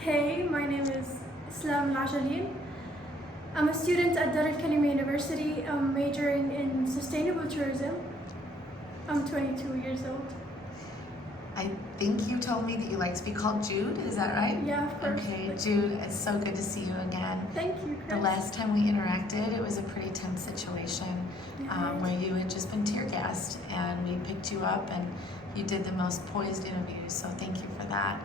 Hey, my name is Islam Lajalin. I'm a student at Dar al Kalima University. I'm majoring in sustainable tourism. I'm 22 years old. I think you told me that you like to be called Jude, is that right? Yeah, of course. Okay, Jude, it's so good to see you again. Thank you, Chris. The last time we interacted, it was a pretty tense situation where you had just been tear gassed and we picked you up and you did the most poised interview, so thank you for that.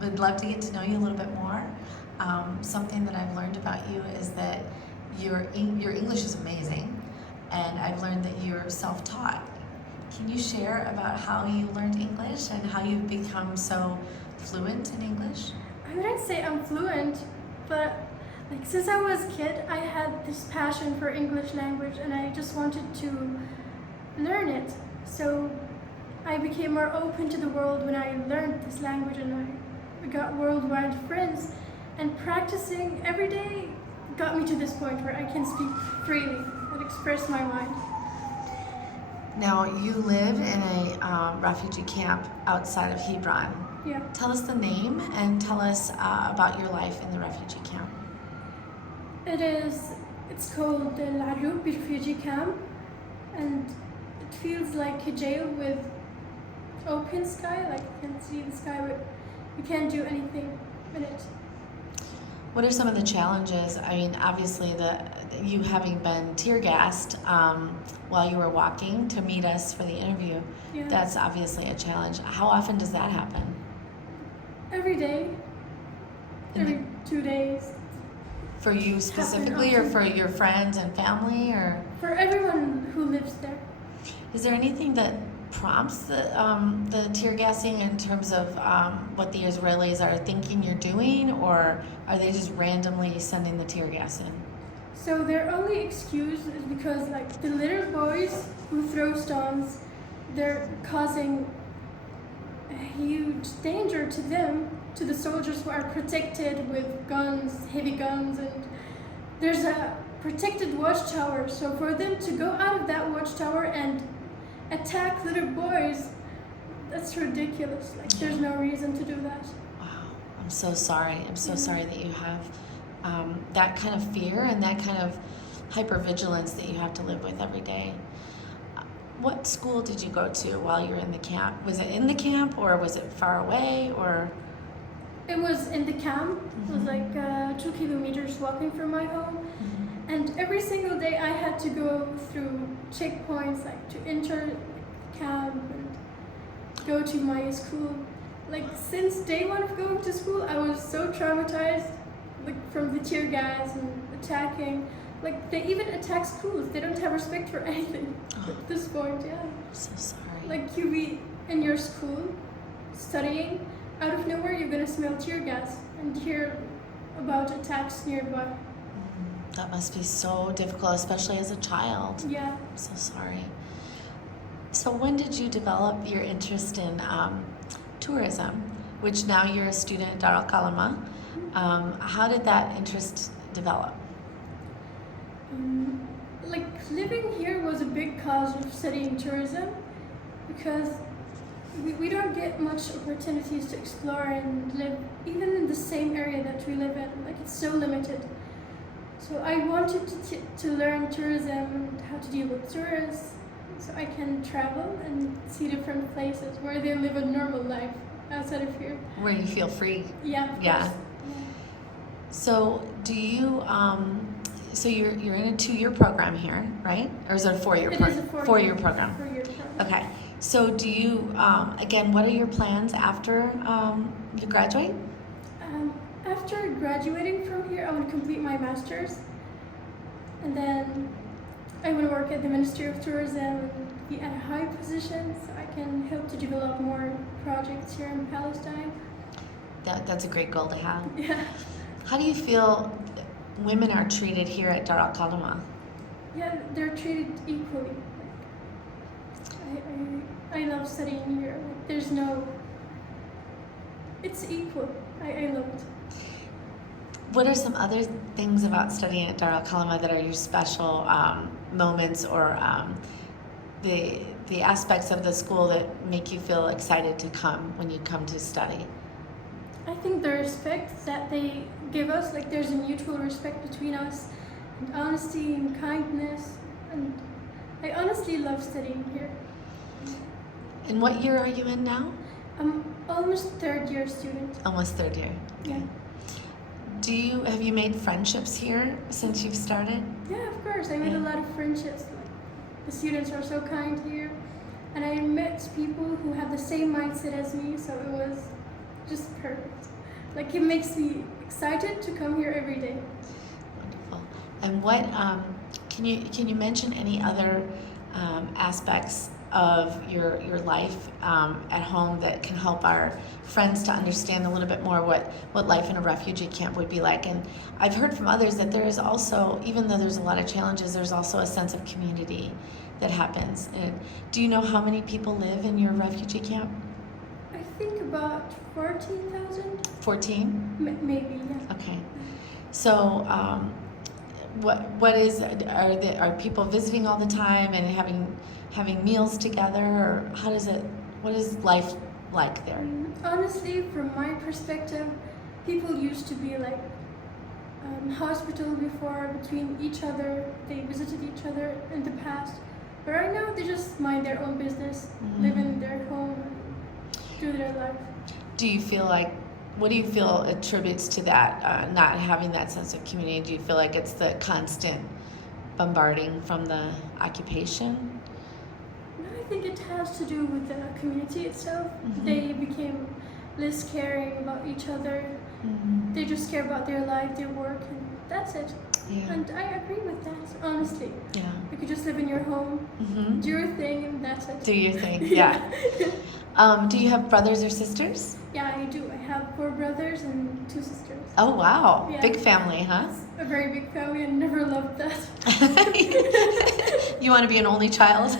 Would love to get to know you a little bit more. Something that I've learned about you is that your English is amazing, and I've learned that you're self-taught. Can you share about how you learned English and how you've become so fluent in English? I wouldn't say I'm fluent, but since I was a kid, I had this passion for English language and I just wanted to learn it. So I became more open to the world when I learned this language, and I got worldwide friends, and practicing every day got me to this point where I can speak freely and express my mind. Now, you live in a refugee camp outside of Hebron. Yeah. Tell us the name and tell us about your life in the refugee camp. It's called the Al refugee camp, and it feels like a jail with open sky, like you can see the sky, but you can't do anything in it. What are some of the challenges? I mean, obviously, you having been tear gassed while you were walking to meet us for the interview, Yeah. that's obviously a challenge. How often does that happen? Every day, every 2 days. For you specifically, or for your friends and family, or? For everyone who lives there. Is there anything that prompts the tear gassing in terms of what the Israelis are thinking you're doing, or are they just randomly sending the tear gas in? So their only excuse is because the little boys who throw stones, they're causing a huge danger to them, to the soldiers who are protected with guns, heavy guns, and there's a protected watchtower. So for them to go out of that watchtower and attack little boys, that's ridiculous. There's no reason to do that. Wow, I'm so sorry. I'm so sorry that you have that kind of fear and that kind of hypervigilance that you have to live with every day. What school did you go to while you were in the camp? Was it in the camp, or was it far away, or? It was in the camp. It was 2 kilometers walking from my home. And every single day I had to go through checkpoints, to enter camp and go to my school. Since day one of going to school, I was so traumatized, from the tear gas and attacking. They even attack schools. They don't have respect for anything at this point, yeah. I'm so sorry. You be in your school, studying, out of nowhere you're gonna smell tear gas and hear about attacks nearby. That must be so difficult, especially as a child. Yeah. I'm so sorry. So when did you develop your interest in tourism, which now you're a student at Dar al Kalima? How did that interest develop? Living here was a big cause of studying tourism, because we don't get much opportunities to explore and live even in the same area that we live in. It's so limited. So I wanted to learn tourism and how to deal with tourists, so I can travel and see different places where they live a normal life outside of here. Where you feel free. Yeah. Of Yeah. course. So do you? So you're in a 2-year program here, right? Or is it a 4-year program? It is a 4-year program. 4-year program. Okay. So do you? Again, what are your plans after you graduate? After graduating from here, I want to complete my master's, and then I want to work at the Ministry of Tourism and be at a high position so I can help to develop more projects here in Palestine. That's a great goal to have. Yeah. How do you feel women are treated here at Dar al Kalima? Yeah, they're treated equally. I love studying here. It's equal. I love it. What are some other things about studying at Dar al Kalima that are your special moments, or the aspects of the school that make you feel excited to come when you come to study? I think the respect that they give us, like there's a mutual respect between us, and honesty and kindness, and I honestly love studying here. And what year are you in now? I'm almost third year student. Almost third year. Yeah. Have you made friendships here since you've started? Yeah, of course. I made a lot of friendships. Like, the students are so kind here, and I met people who have the same mindset as me, so it was just perfect. Like, it makes me excited to come here every day. Wonderful. And what can you mention any other aspects of your life at home that can help our friends to understand a little bit more what life in a refugee camp would be like? And I've heard from others that there is also, even though there's a lot of challenges, there's also a sense of community that happens. And do you know how many people live in your refugee camp? I think about 14,000. 14? Maybe, yeah. Okay. So are people visiting all the time and having meals together, or what is life like there? Honestly, from my perspective, people used to be like hospital before between each other. They visited each other in the past, but right now they just mind their own business, live in their home, and do their life. What do you feel attributes to that, not having that sense of community? Do you feel like it's the constant bombarding from the occupation? I think it has to do with the community itself. They became less caring about each other. They just care about their life, their work, and that's it. Yeah. And I agree with that, honestly. Yeah. You could just live in your home, do your thing, and that's it. Do your thing, yeah. Do you have brothers or sisters? Yeah, I do. I have 4 brothers and 2 sisters. Oh, wow. Yeah. Big family, huh? It's a very big family, and never loved that. You want to be an only child?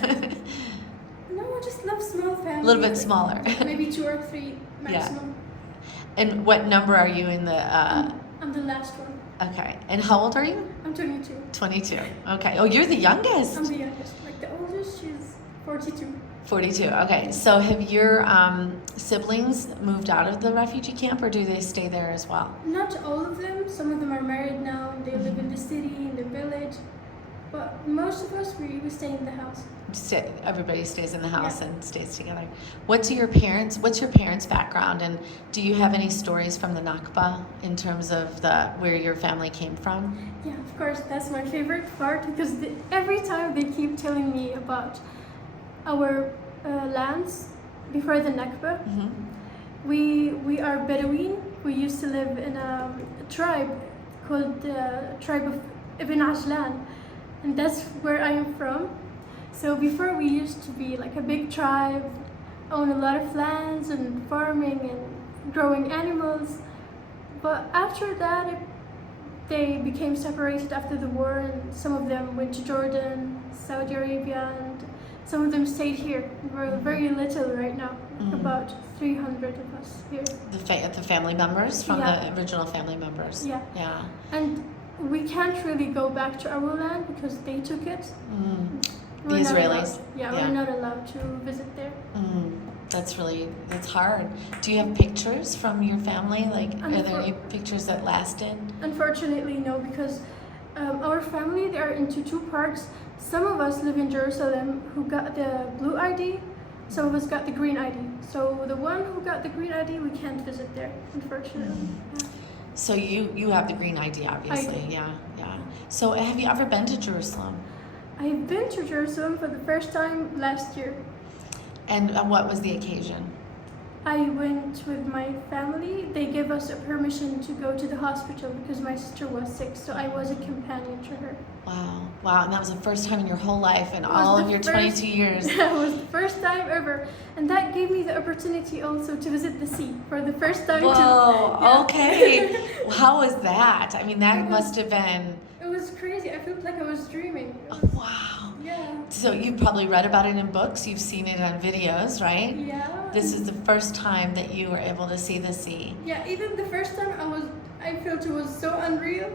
No, I just love small families. A little bit smaller. Maybe 2 or 3 maximum. Yeah. And what number are you in the... I'm the last one. Okay. And how old are you? I'm 22. 22. Okay. Oh, you're the youngest. I'm the youngest. Like the oldest, she's 42. 42. Okay. So have your siblings moved out of the refugee camp, or do they stay there as well? Not all of them. Some of them are married now, and they live in the city, in the village. But most of us, we stay in the house. Everybody stays in the house Yeah. and stays together. What's your parents' background, and do you have any stories from the Nakba in terms of where your family came from? Yeah, of course, that's my favorite part, because every time they keep telling me about our lands before the Nakba. We are Bedouin. We used to live in a tribe called the tribe of Ibn Ajlan, and that's where I am from. So before, we used to be like a big tribe, own a lot of lands and farming and growing animals. But after that, they became separated after the war, and some of them went to Jordan, Saudi Arabia, and some of them stayed here. We're very little right now, about 300 of us here. The family members from the original family members. Yeah. Yeah. And we can't really go back to our land because they took it. The Israelis. We're not allowed to visit there. That's hard. Do you have pictures from your family? Like, are there any pictures that lasted? Unfortunately, no, because our family, they are into 2 parts. Some of us live in Jerusalem who got the blue ID. Some of us got the green ID. So the one who got the green ID, we can't visit there, unfortunately. Yeah. So you have the green ID, obviously. I do. Yeah. So have you ever been to Jerusalem? I've been to Jerusalem for the first time last year. And what was the occasion? I went with my family. They gave us a permission to go to the hospital because my sister was sick, so I was a companion to her. Wow, and that was the first time in your whole life in all of your 22 years. That was the first time ever. And that gave me the opportunity also to visit the sea for the first time. Okay. How was that? I mean, that must have been... It was crazy. I felt like I was dreaming. Wow. Yeah. So you probably read about it in books, you've seen it on videos, right? Yeah. This is the first time that you were able to see the sea. Yeah, even the first time I felt it was so unreal.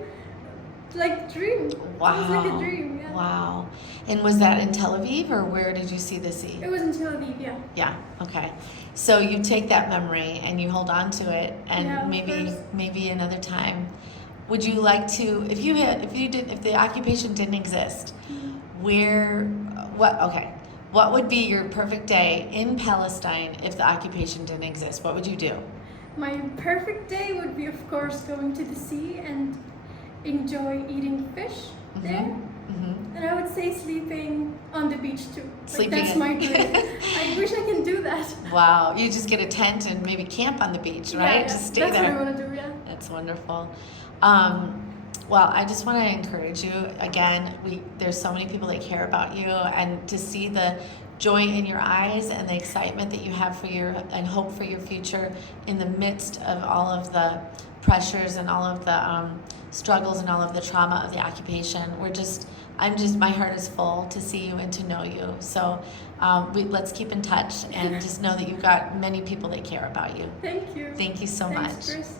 Like dream. Wow. It was like a dream, yeah. Yeah. Wow. And was that in Tel Aviv, or where did you see the sea? It was in Tel Aviv, yeah. Yeah, okay. So you take that memory and you hold on to it, and Yeah, of maybe course. maybe another time. Would you like to, if the occupation didn't exist, what would be your perfect day in Palestine if the occupation didn't exist? What would you do? My perfect day would be, of course, going to the sea and enjoy eating fish there. Mm-hmm. And I would say sleeping on the beach too. Sleeping that's in- my dream. I wish I can do that. Wow, you just get a tent and maybe camp on the beach, right? Yeah, Just stay that's there. what I want to do, yeah. That's wonderful. Well, I just want to encourage you again. There's so many people that care about you, and to see the joy in your eyes and the excitement that you have for and hope for your future in the midst of all of the pressures and all of the struggles and all of the trauma of the occupation. My heart is full to see you and to know you. So let's keep in touch and just know that you've got many people that care about you. Thank you. Thank you so Thanks, much. Chris.